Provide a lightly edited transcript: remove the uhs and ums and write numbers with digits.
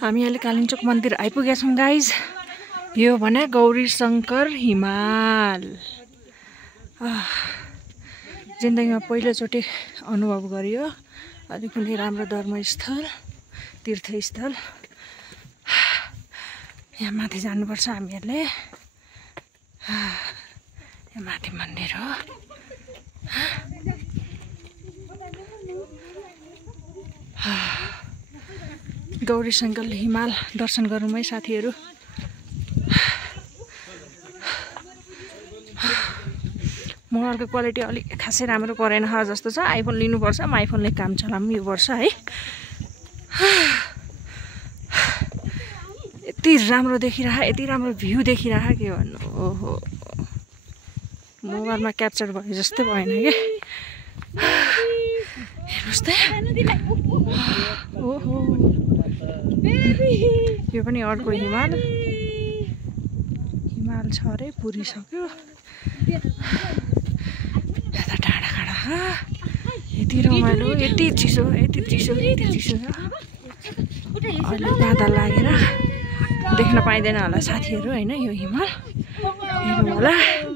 हामी अहिले कालिम्पोङ मन्दिर आइपुगेछौँ गाइज। यो भने गौरी शङ्कर हिमाल। जिन्दगीमा पहिलोचोटि अनुभव गरियो अलि कुनै राम्रो धर्मस्थल तीर्थस्थल। यहाँ माथि जानुपर्छ हामीहरूले। यहाँ माथि मन्दिर हो। गौरी शङ्कर हिमाल दर्शन गरौँ है साथीहरू। मोबाइलको क्वालिटी अलिक खासै राम्रो परेन जस्तो छ। आइफोन लिनुपर्छ। म आइफोनले काम चलाउँ यो वर्ष है। यति राम्रो देखिरह, यति राम्रो भ्यू देखिरह के भन्नु। ओहो, मोबाइलमा क्याप्चर भयो जस्तै भएन कि। हेर्नुहोस् त। ओहो, यो पनि अर्को हिमाल। हिमाल छ अरे, पुरिसक्यो। यता डाँडा काँडा यति रमाइलो, यति चिसो, यति चिसो, यति चिसो छ। अहिले दादा लागेर देख्न पाइँदैन होला साथीहरू होइन। यो हिमाल हेर्नु होला।